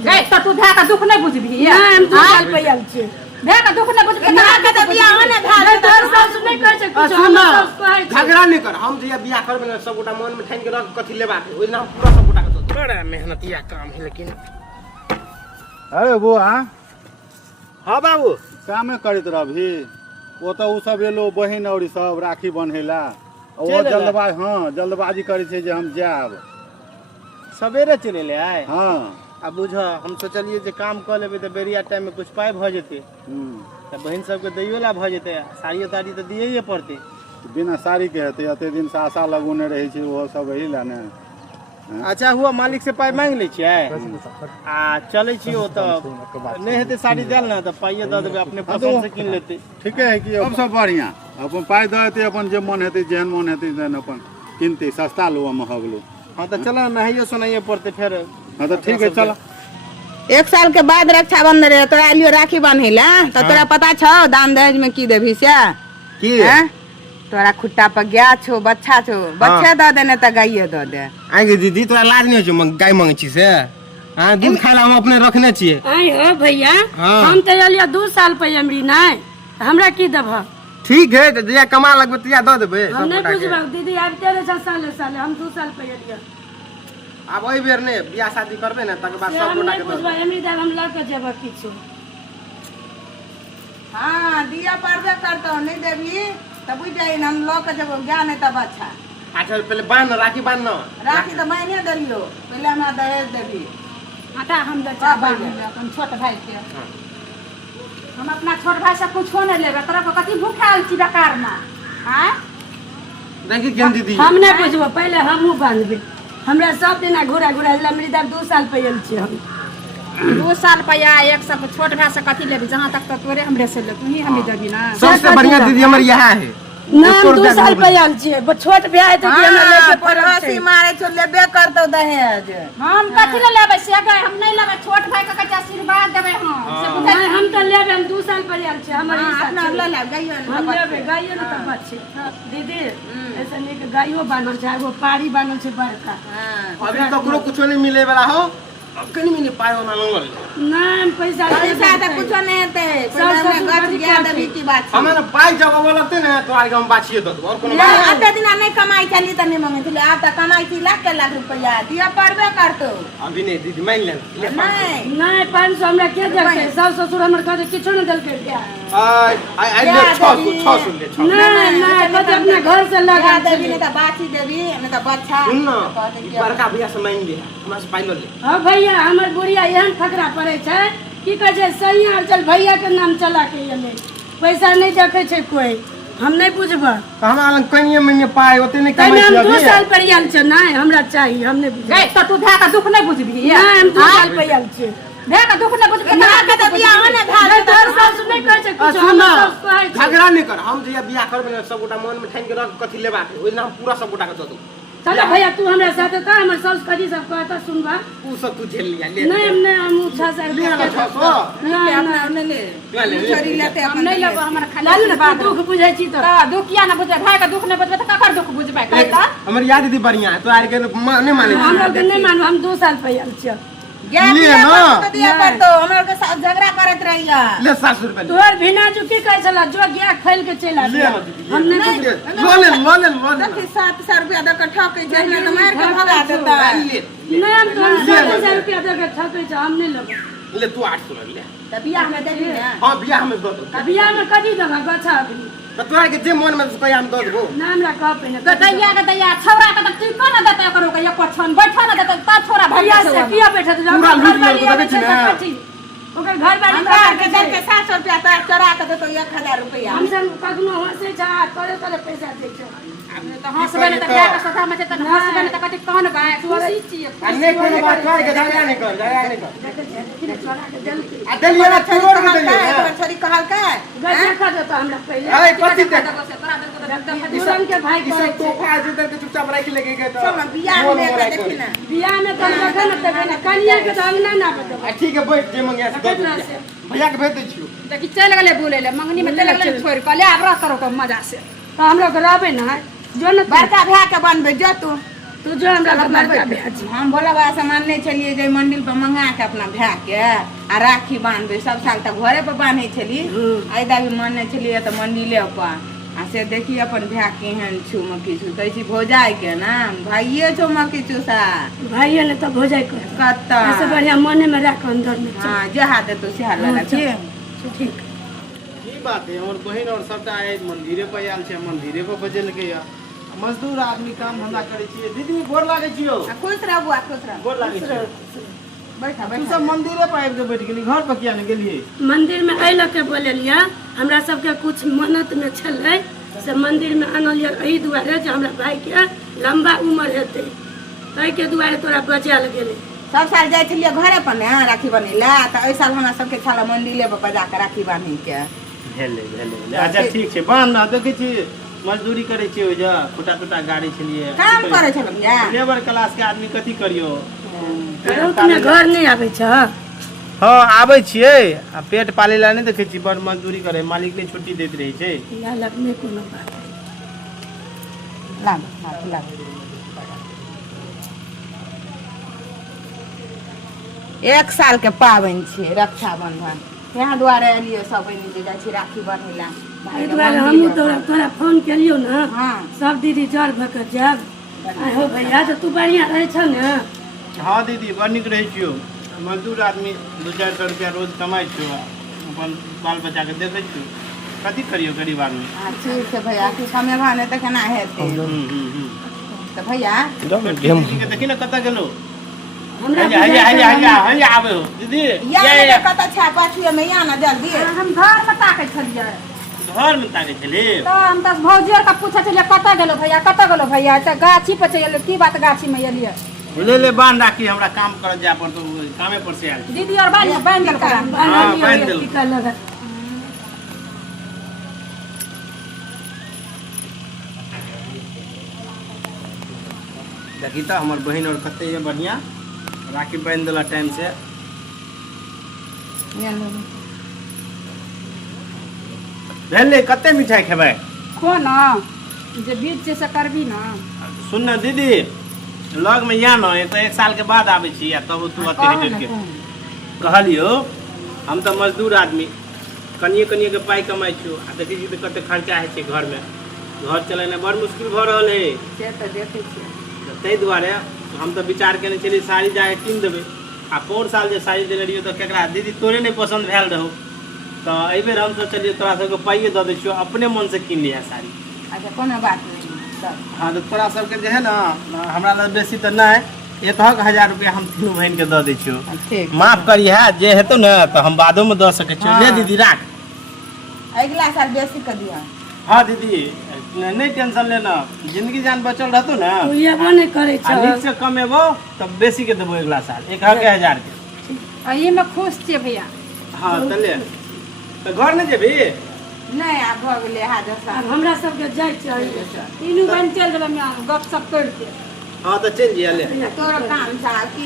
बुझे त तू भे का दुख नहीं बुझबी नहीं हम 2 साल पे आल छे भे का दुख नहीं बुझबी ना के त बियाह ने भाई तोर सास नहीं कह छै कुछ हम सास कहै छै झगड़ा नहीं कर हम जे बियाह करबे सब गोटा मन में ठान के रख कथि लेबा के ओइ नाम पूरा सब गोटा के बड़ा मेहनतिया काम है लेकिन अरे बुआ हां बाबू कामे करत रहबी वो तो उ सब एलो बहिन और सब राखी बन्हेला वो चल जल्दबाजी हाँ जल्दबाजी करे छे जे हम जाब सवेरे चले ले आए हाँ अब बुझ हम सोचलिए जे काम कर लेबे त बेरिया टाइम में कुछ पाए भ जेते त बहन सब के दैयो ला भ जेते साड़ियो ताड़ी त दियैये पड़ते बिना साड़ी के हेते अते दिन से आशा लगोने रहे छी वो सब एही ला ने अच्छा हुआ मालिक से पाई मांग ले छियै आ चले छी ओ त नहीं हेते साड़ी देल ना त पाइए द देबे अपने पसंद से किन लेते ठीक है कि अब सब बढ़िया अपन पाई देते अपन जे मन हेते जेहन मन हेते तेन अपन किनते सस्ता लो महग लो हां त चला नहियो सुनाइए पड़ते फिर हाँ तो ठीक है चलो 1 साल के बाद रक्षाबंधन रे तोरा लियो राखी बांधेला त तोरा पता छौ दान दहेज में की देबी से की तोरा खुट्टा पर गाय छो बच्चा छो बच्चे द देने त गाइए द दे आगे दीदी तोरा लाज नहीं हो गाय मांगे छी से हां दूध खाला हम अपने रखने छिए आई हो भैया हम त लियो 2 साल पे हमरी नहीं हमरा की देब ठीक है त जया कमा लगबे तिया द देबे हम नहीं बुझबा दीदी आब तेरे साल हम 2 साल पे लियो अब ओइ बेर ने बियाह शादी करबे ना तक बाद सब हम गोटा नहीं के बुझबा हमरी देब हम लड़के जेब किछु हां दिया परबे करतो नहीं देबी त बुझ जाई हम ल के जब ज्ञान है तब अच्छा अच्छा पहले बांध राखी बांध न राखी त मैंने दलियो पहले हमरा दहेज देबी आटा हम दे चाबा अपन छोट भाई के हम अपना छोट भाई से कुछो नहीं लेबे तोरा को कथि भूखाल छी बेकार में हैं देखी केन दीदी हम नहीं बुझबो पहले हमहू बांधबे हमरा सब दिन घुरा हमरी देब 2 साल पे आल छी हम 2 साल पे या 1 साल छोट भाई से कथि लेबी जहां तक तो तोरे हमरे से ले तू ही हमें देबी ना सबसे बढ़िया दीदी हमर यह है ना 2 साल पे आल छी छोट भाई तो हमरा लेके पड़ल पड़ोसी मारे छो लेबे करतो दहेज हम कथि ले लेबे से गए हम नहीं लेबे छोट भाई के कच्चा आशीर्वाद देबे हम से बुझाई हम तो लेबे हम 2 साल पे आल छी हमर अपना ले ले गइयो हम लेबे गाइयो न त बच्चे दीदी ऐसे नहीं के गाइयो बानल छै वो पारी बानल छै बड़का अभी तकरो कुछो नहीं मिले वाला हो अब कनी मिले पायो ना लंगल नहीं पैसा त कुछो नहीं हेते पहले हमरा गछ गया देबी की बात छै हमें पाई जगह लगते ना तो आगे हम बाछिए दो और कोनो नहीं आते दिन नहीं कमाई चली त नहीं मांगे थे अब त कमाई थी लाख के लाख रुपया दिया पड़बे करतो अभी नहीं दीदी मान ले नहीं नहीं 500 हमरा के देलकै सास ससुर हमर कहे किछो न देलकै क्या आई ले 600 ले 600 नहीं कते अपने घर से लगा देबी नहीं त बाछी देबी नहीं त बच्चा सुन ना बड़का भैया से मांग ले हमरा से पाई ले हां भैया हमर बुढ़िया एहन फकरा पड़े छै की कहे छै सैया चल भैया के नाम चला के एले पैसा नहीं देखे छै कोई हम नहीं बुझबा हमरा लंग कनिए महीने पाई ओते नहीं कमाई हम 2 साल पर आल छै नहीं हमरा चाहिए हम नहीं बुझबा त तू भे का दुख नहीं बुझबी नहीं हम 2 साल पर आल छै भे का दुख नहीं बुझबी ना के त बियाह ने नहीं तोर सास नहीं कहे छै कुछ हम सास कहे छै झगड़ा नहीं कर हम जे बियाह करबे ना सब गोटा मन में ठान के रख कथि लेबा के ओइ नाम पूरा सब गोटा के दो चलो भैया तू हमरा साथे का हमर सास कजी सब कहता सुनबा तू सब तू झेल लिया ले नहीं हम 600 ले ना 600 नहीं ले छोरी लेते हम नहीं लेबो हमर लालू ना दुख बुझै छी तो दुख किया ना बुझे भाई का दुख नहीं बुझबे त ककर दुख बुझबे कहता हमर याद दीदी बढ़िया है तो आर के नहीं माने हमरा के नहीं मानू हम 2 साल पे आल छी ले ना दिया कर तो हमरा के साथ झगड़ा करत रहिया ले 700 रुपया तोर बिना चुकी कहे छला जो गया खैल के चला ले ना दीदी हम नहीं ले फिर 700 रुपया दे के ठके जइना त मार के भगा देता नहीं हम तो 700 रुपया दे के ठके छ हम नहीं लेबो ले तू 800 ले त बियाह में देबी ना हां बियाह में दो बियाह में कथी देबा गछा अभी तो तोरा के जे मन में कहिया हम दो देबो ना हमरा कह पे ना के दैया छौरा के त ठीक न देते करो के एक छन बैठा न देते त छोरा भैया से किया बैठे तो पूरा लूट लिया तो देखे ना ओकर घर वाली हमरा के दे के 700 रुपया त चोरा के देतो 1000 रुपया हम सब कखनो हंसे छ करे करे पैसा दे छ त हंसबे न त बियाह के सदा में त हंसबे न त कथि कहन बा खुशी छी अन्ने कोनो बात कर के झगड़ा नहीं कर आ देलिए ना छोरी छोड़ के देलिए कहल छोरी कहल के देखा देता हमरा पहले ए कथि देख दुल्हन के भाई ई कहे सब तोहफा आज तक चुपचाप रख लेके गए तो सब बियाह में एकरा देखी ना बियाह में तो लगा न तबे ना कनिया के तो अंगना ना बता ठीक है बैठ जे मंगिया से दो भैया के भेज दे छियो देखि चल गेले बोले ले मंगनी में चल गेले छोरी कहले आब रह करो के मजा से तो हम लोग रहबे ना जो न बड़का भैया के बनबे जो तू तू जो हमरा बड़का भेज। हम भोला बाबा से मानने चलिए जे मंदिर पर मंगा के अपना भाई के आ राखी बांधबे सब साल तक घरे पर बांधे छली आइदा भी मानने चलिए तो मंदिरे पर आ से देखी अपन भाई केहन छु मकी छु कहै छी भौजाई के ना भाइये छो मकी चूसा भाइये ने तो भौजाई कर कत ऐसे बढ़िया मने में रख अंदर में हां जहा दे तो सिहा लगा छी ठीक की बात है हमर बहन और सबटा आए मंदिरे पर आयल छै मंदिरे पर बजल के या मजदूर आदमी काम धंधा करे छिए दीदी गोर लागे छियो खुश रह बुआ खुश रह गोर लागे छियो बैठा तू बैठा सब मंदिरे पर आबि के बैठ गेली घर पर किया नहीं गेलिए मंदिर में अइ लके बोलेलिया हमरा सबके कुछ मन्नत में छलै से मंदिर में आनलिया एहि दुआरे जे हमरा भाई के लंबा उम्र हेतै ताहि के दुआरे तोरा बचायल गेलै सब साल जाय छलिए घरे पर ने राखी बनेला त एहि साल हमरा सबके छाला मंदिरे पर जाके राखी बांधी के भेले अच्छा ठीक छै बांध ना देखै छी मजदूरी करे छी ओजा छोटा छोटा गाड़ी छलिए काम करे छल भैया लेबर क्लास के आदमी कथी करियो तोरा घर नहीं आबै छ हां आबै छियै आ पेट पाले ला नहीं देखै छी बड़ मजदूरी करे मालिक ने छुट्टी दैत रहै छै या लगने कोनो बात लाग हाथ लाग एक साल के पाबनि छै रक्षाबंधन यहाँ दुआरे एलियै सब बहिनी जे जाइ छी राखी बन्हैला एहि दुआरे हमहूँ तोरा फोन केलियौ ने हाँ सब दीदी जर भऽ कऽ जायब आ हो भैया तऽ तू बढ़िया रहै छ ने हाँ दीदी बड़ नीक रहै छियो मजदूर आदमी 2-4 रुपया रोज कमाइ छियो अपन बाल बच्चा के देखै छियो कथी करियो गरीब आदमी ठीक छै भैया कि कमेबा नहि तऽ केना हेतै तऽ भैया दीदी के देखी ना कतऽ गेलो हमरा हया आबे हो दीदी या कतऽ छै पाछुए में या ना जल्दी हम घर में ताकै छलियै घर में ताके छली तो हम तऽ भौजियर का पूछै छलियै कतऽ गेलो भैया तऽ गाछी पर चलि की बात गाछी में एलियै ले बांध राखी हमरा काम कर जाय पर तो कामे पर से आयल दीदी और बांध देलकै बांध देलकै। टीका लगा देखी तो हमर बहन और कते ये बढ़िया राखी बांध देला टाइम से भेले कते मिठाई खेबै खो ना जे बीच से करबी ना सुन ना दीदी लग में या ना तो 1 साल के बाद आबै छी या तब तू अते हिट के कहलियो हम तो मजदूर आदमी कनिए के पाई कमाई छियो आ देखी छी तो कते खर्चा है छै घर में घर चलेना बड़ मुश्किल भ रहल है से तऽ देखै छियै ताहि दुआरे हम तो विचार केने छली साड़ी जाके कीन देबै आ पौर साल जे साड़ी देने रहियो तो केकरा दीदी तोरे नहीं पसंद भेल रहो तो एहि बेर हम सोचलिए तोरा सबके पाइए दऽ दै छियो अपने मन से कीन लिया साड़ी अच्छा कोनो बात नहीं सब हाँ तो तोरा सबके जे है ना हमरा लग बेसी तो नहीं 1000 रुपया हम तीनों बहन के दऽ दै छियो ठीक माफ करिए जे हेतौ ना तो हम बादो में दऽ सकै छियो ले दीदी राख अगला साल बेसी कर दिया हाँ दीदी नहीं टेंशन लेना जिंदगी जान बचल रहतौ ना तू ये नहीं करे आ नीक से कमेबो तब बेसी के देबो अगला साल 1000 के अही में खुश छियै भैया हाँ तो ले तो घर नहीं जेबी नहीं आब भऽ गेलै हा दशा अब हमरा सबके जाय चाहिए तीनू बहन चल जेबै हम गपशप करके हाँ तो चल जिया ले तोरो काम छा कि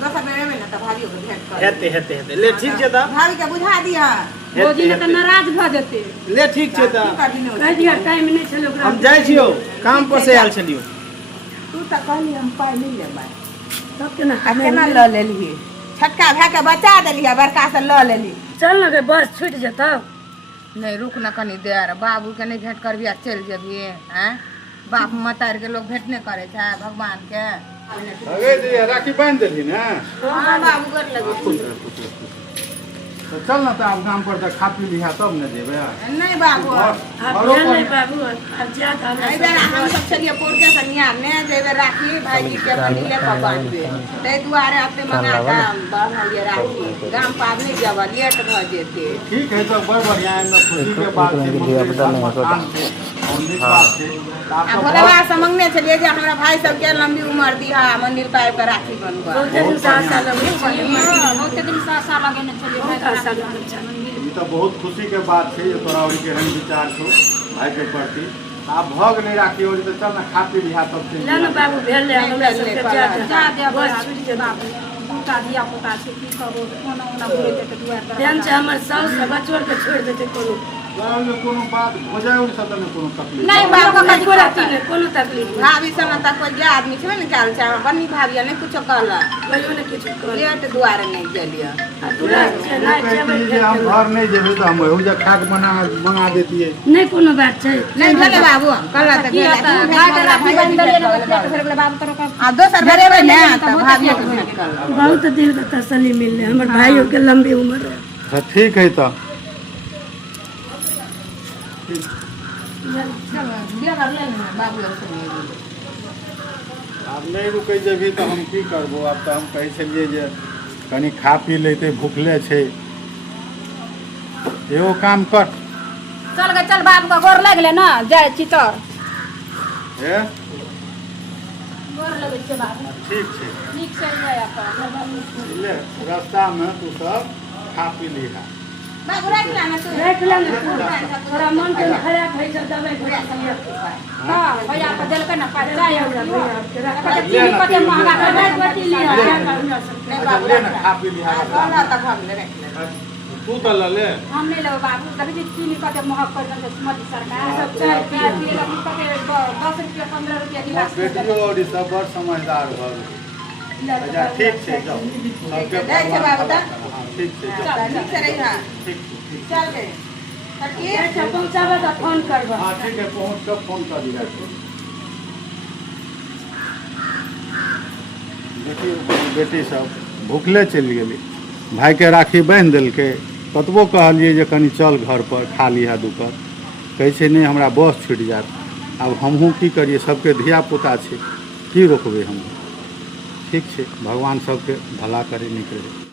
दोसर बेर एबै ने तऽ भाभियो के भेंट कर हेते ले ठीक छै तऽ भाभी के बुझा दिया भौजी ने तऽ नाराज भऽ जेतै ले ठीक छै तऽ कह दिया टाइम नहीं छलो ओकरा हम जाइ छियो काम पर से आयल छलियो तू तऽ कहली हम पाइ नहीं लेबै तब केना आ केना लऽ लेलियै छोटका भाई के बचा देलियै बड़का से लऽ लेली चल ना गे बस छूट जेतौ नहीं रुक न कनी देर बाबू के नहीं भेंट करबी आ चल जेबी हैं बाप मतार के लोग भेंट नहीं करे छै भगवान के अगे जी राखी बांध देली ना हाँ बाबू कर लगे तो चल ना तो आप काम पर खा पी लिहा तब न जेबै नहीं बाबू अब नहीं बाबू अब जा एहि बेर हम सब चलिए पोरके से नियार ने जे बेर राखी भाईजी के मंदिरे पर बांधबे ताहि दुआरे अपने मंगा के बांधलिए राखी गाम पाबनी जब लेट भ जेते ठीक है तो बड़ बढ़िया है ना खुशी के बात है मंदिर भगवान के मंदिर बात है आ भोला बाबा से मंगने छलिए जे हमरा भाई सब के लंबी उम्र दिहा मंदिर पर आबि के राखी बनबा बहुते दिन सासा लगे बहुते दिन सासा लगेने छलिए भाई ये तो बहुत खुशी के बात है ये तोरा और के हम विचार छो भाई के प्रति आप भग नहीं राखी हो तो चल ना खा पी लिहा तब से ना ना बाबू भेल ले हमरा सबके जा दे बस छूट जे बाबू दूटा दिया पुता छै की करू कोना ओना घुरे के दुआर पर ध्यान से हमर साउस बचोर के छोड़ देते कोनो कहलियो कोनो बात हो जाए उनसे तो नहीं कोनो तकलीफ नहीं हम बाबू लोग नहीं कोई कहता। नहीं कोनो तकलीफ नहीं भाभी सन तक कोई जे आदमी छे ने चाल चाल बन्नी भाभी नहीं कुछ कहला कोइयो ने किछु कर गेट द्वार नहीं गेलिए तुरंत से नहीं कहती जे हम घर नहीं जेबै तो हम ओहि जे खाट मंगा देतियै नहीं कोनो बात छै नहीं भेले बाबू कहला त की आता गाय के राखी बांध देलिए ना पेट भर गेलै बाबू तोरा का आ दोसर भेलेबै ने त भाभी के भेट कहला बहुत दिल के तसल्ली मिलले हमर भाइयों के लंबी उम्र है तो ठीक है तो बिया कर ले ना बाबू से आब नहीं रुकै जेबही तो हम की करबो आब तो हम कहै छलियै जे कनी खा पी लेते भूखले छै एगो काम कर चल गए चल बाबू का गोर लग गेलै ना जाय छी तो हे गोर लगै छै बाबू ठीक छै ठीक छै जाय अपन ले रास्ता में तू सब खा पी लिहा बाबू रख ला ना तू देख ले थोड़ा मन के खराब है से दवाई घोटा हां भैया को देलकै ना पैसा ले चीनी ना कते महंगा दवाई गोटी लिया नहीं बाबू ले ना खा पी लिहा कहला त हम ले रख ले तू तो ले हम नहीं लेबै बाबू देखै छी चीनी कते महग कर देलकै मोदी सरकार सब चाय चाय पिए लगी कते 10 रुपया 15 रुपया गिलास बेटियो और ई सब बड़ समझदार भऽ गेल अच्छा ठीक छै जाओ सबके जाइ छै बाबू त हाँ, ठीक छै जाओ ठीक से रही हां ठीक छै चल गए तकिए अच्छा पहुंचाबे तो फोन करबो हाँ ठीक है पहुँच कर फोन कर दिया देखिए बेटी सब भूखले चलि गेली भाई के राखी बांधि देलकै कतबो कहलिए जे कनी चल घर पर खा लिहा दुकर कहै छै नहीं हमरा बस छूटि जायत आब हमहूँ की करिए सबके धिया पुता छै की रोकबै हम ठीक छै भगवान सबके भला करे नहीं करे